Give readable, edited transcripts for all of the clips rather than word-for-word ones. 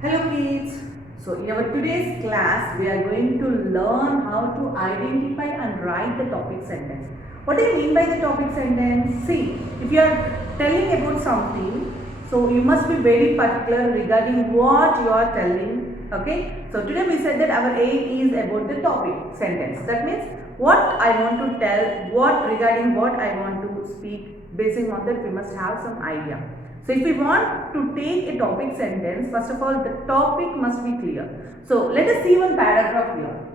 Hello kids. So in our today's class we are going to learn how to identify and write the topic sentence. What do you mean by the topic sentence? See, if you are telling about something, so you must be very particular regarding what you are telling. Okay. So today we said that our aim is about the topic sentence. That means what I want to tell, what regarding what I want to speak. Basing on that we must have some idea. So if we want to take a topic sentence, first of all the topic must be clear. So let us see one paragraph here.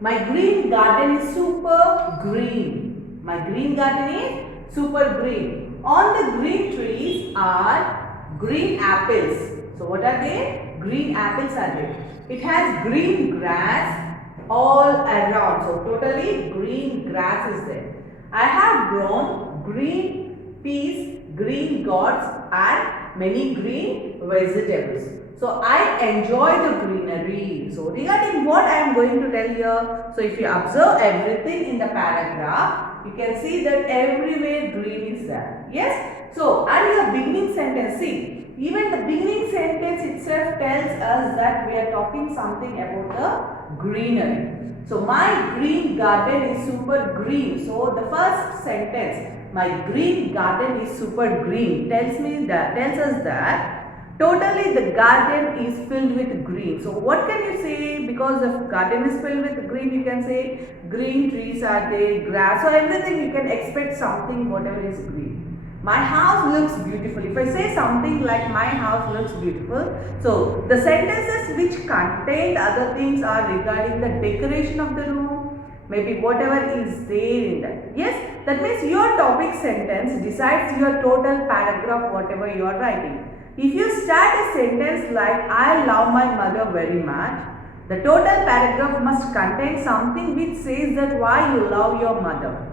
My green garden is super green. My green garden is super green. On the green trees are green apples. So what are they? Green apples are there. It has green grass all around. So totally green grass is there. I have grown green peas, green gourds and many green vegetables. So I enjoy the greenery. So regarding what I am going to tell here, so if you observe everything in the paragraph, you can see that everywhere green is there. Yes? So and the beginning sentence, see, even the beginning sentence itself tells us that we are talking something about the greenery. So my green garden is super green. So the first sentence, my green garden is super green, tells us that totally the garden is filled with green. So what can you say? Because the garden is filled with green, you can say green trees are there, grass, so everything you can expect something whatever is green. My house looks beautiful. If I say something like my house looks beautiful, so the sentences which contain other things are regarding the decoration of the room, maybe whatever is there in that. Yes, that means your topic sentence decides your total paragraph whatever you are writing. If you start a sentence like I love my mother very much, the total paragraph must contain something which says that why you love your mother.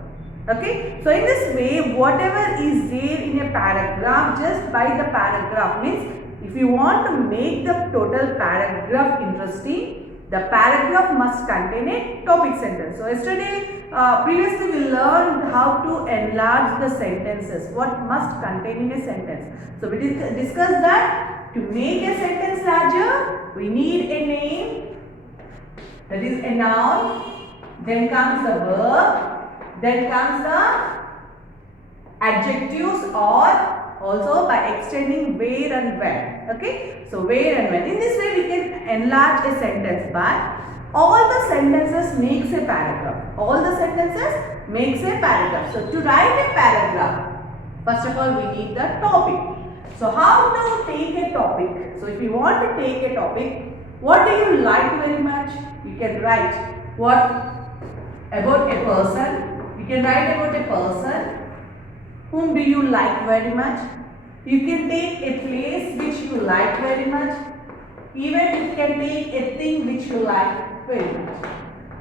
Okay, so in this way whatever is there in a paragraph, just by the paragraph, means if you want to make the total paragraph interesting, the paragraph must contain a topic sentence. So yesterday, previously we learned how to enlarge the sentences, what must contain in a sentence. So we discussed that to make a sentence larger, we need a name, that is a noun, then comes the verb, then comes the adjectives, or also by extending where and when. Okay, so where and when. In this way we can enlarge a sentence, but all the sentences makes a paragraph. All the sentences makes a paragraph. So to write a paragraph, first of all we need the topic. So how to take a topic? So if you want to take a topic, what do you like very much? You can write what about a person. You can write about a person. Whom do you like very much? You can take a place which you like very much. Even you can take a thing which you like very much.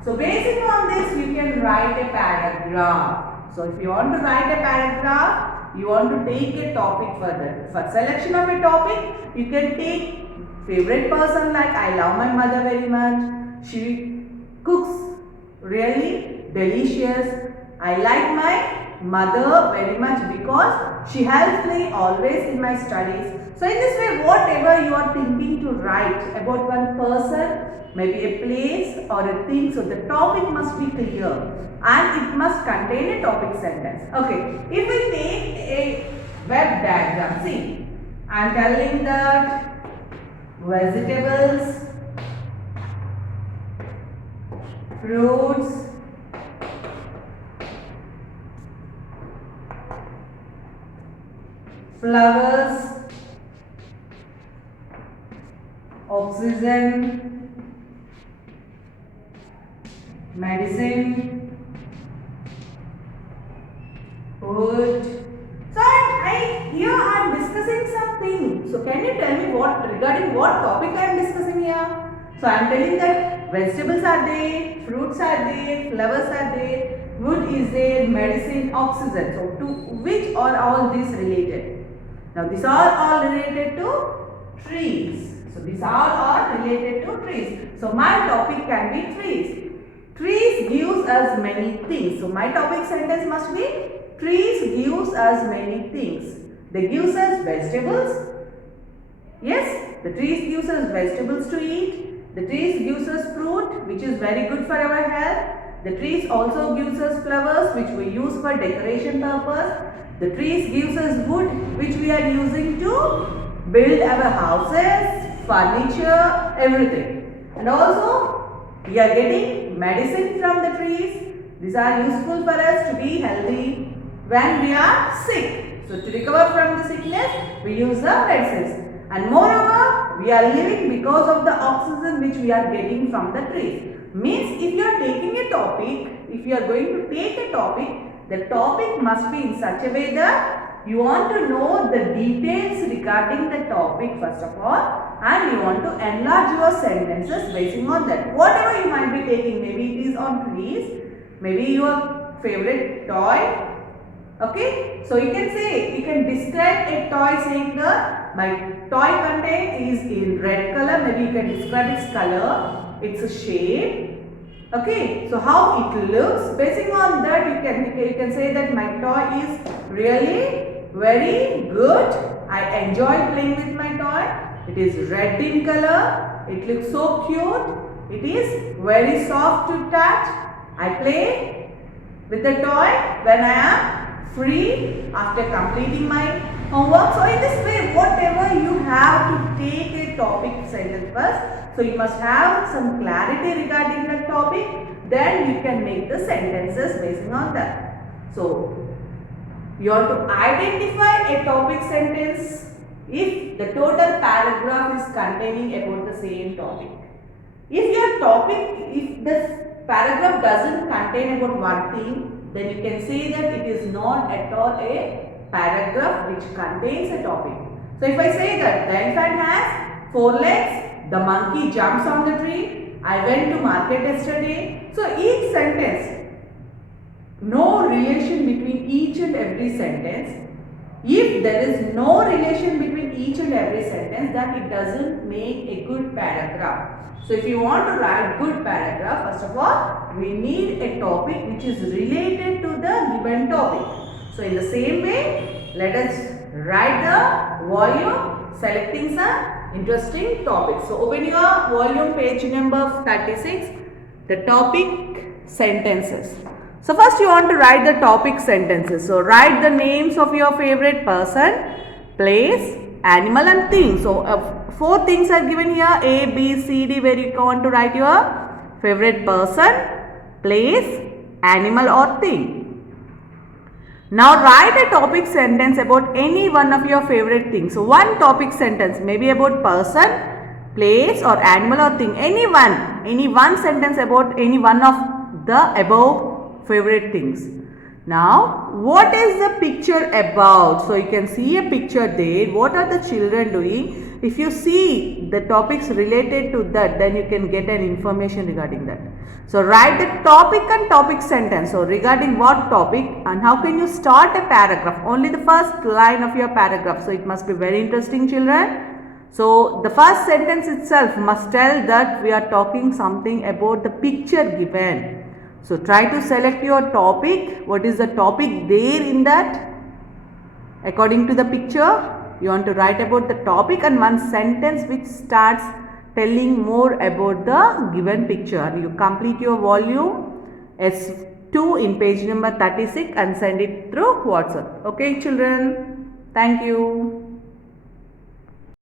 So based on this you can write a paragraph. So if you want to write a paragraph, you want to take a topic further. For selection of a topic, you can take favorite person like I love my mother very much. She cooks really delicious. I like my mother very much because she helps me always in my studies. So in this way, whatever you are thinking to write about one person, maybe a place or a thing, so the topic must be clear and it must contain a topic sentence. Okay, if we take a web diagram, see, I am telling that vegetables, fruits, flowers, oxygen, medicine, wood. So here I am discussing something. So can you tell me what regarding what topic I am discussing here? So I am telling that vegetables are there, fruits are there, flowers are there, wood is there, medicine, oxygen. So to which are all these related? Now these are all related to trees. So these are all related to trees. So my topic can be trees. Trees gives us many things. So my topic sentence must be trees gives us many things. They gives us vegetables. Yes. The trees gives us vegetables to eat. The trees gives us fruit, which is very good for our health. The trees also gives us flowers, which we use for decoration purpose. The trees gives us wood, which we are using to build our houses, furniture, everything. And also, we are getting medicine from the trees. These are useful for us to be healthy when we are sick. So, to recover from the sickness, we use the medicines. And moreover, we are living because of the oxygen which we are getting from the trees. Means if you are taking a topic, if you are going to take a topic, the topic must be in such a way that you want to know the details regarding the topic first of all, and you want to enlarge your sentences based on that. Whatever you might be taking, maybe it is on trees, maybe your favorite toy. Okay, so you can say, you can describe a toy saying that my toy content is in red color. Maybe you can describe its color, its shape. Okay, so how it looks. Basing on that, you can say that my toy is really very good. I enjoy playing with my toy. It is red in color. It looks so cute. It is very soft to touch. I play with the toy when I am free after completing my homework. So in this way, whatever you have to take a topic sentence first. So you must have some clarity regarding the topic. Then you can make the sentences based on that. So you have to identify a topic sentence if the total paragraph is containing about the same topic. If the paragraph doesn't contain about one thing, then you can say that it is not at all a paragraph which contains a topic. So if I say that the elephant has 4 legs, the monkey jumps on the tree, I went to market yesterday. So each sentence, no relation between each and every sentence. If there is no relation between each and every sentence, then it doesn't make a good paragraph. So if you want to write good paragraph, first of all, we need a topic which is related to the given topic. So in the same way, let us write the volume selecting some interesting topics. So open your volume page number 36, the topic sentences. So first you want to write the topic sentences. So write the names of your favorite person, place, animal and thing. So 4 things are given here, A, B, C, D, where you want to write your favorite person, place, animal or thing. Now write a topic sentence about any one of your favorite things. So one topic sentence, maybe about person, place or animal or thing. Any one sentence about any one of the above favorite things. Now what is the picture about? So you can see a picture there. What are the children doing? If you see the topics related to that, then you can get an information regarding that. So write the topic and topic sentence. So regarding what topic and how can you start a paragraph? Only the first line of your paragraph. So it must be very interesting, children. So the first sentence itself must tell that we are talking something about the picture given. So try to select your topic. What is the topic there in that? According to the picture, you want to write about the topic and one sentence which starts telling more about the given picture. You complete your volume S2 in page number 36 and send it through WhatsApp. Okay, children. Thank you.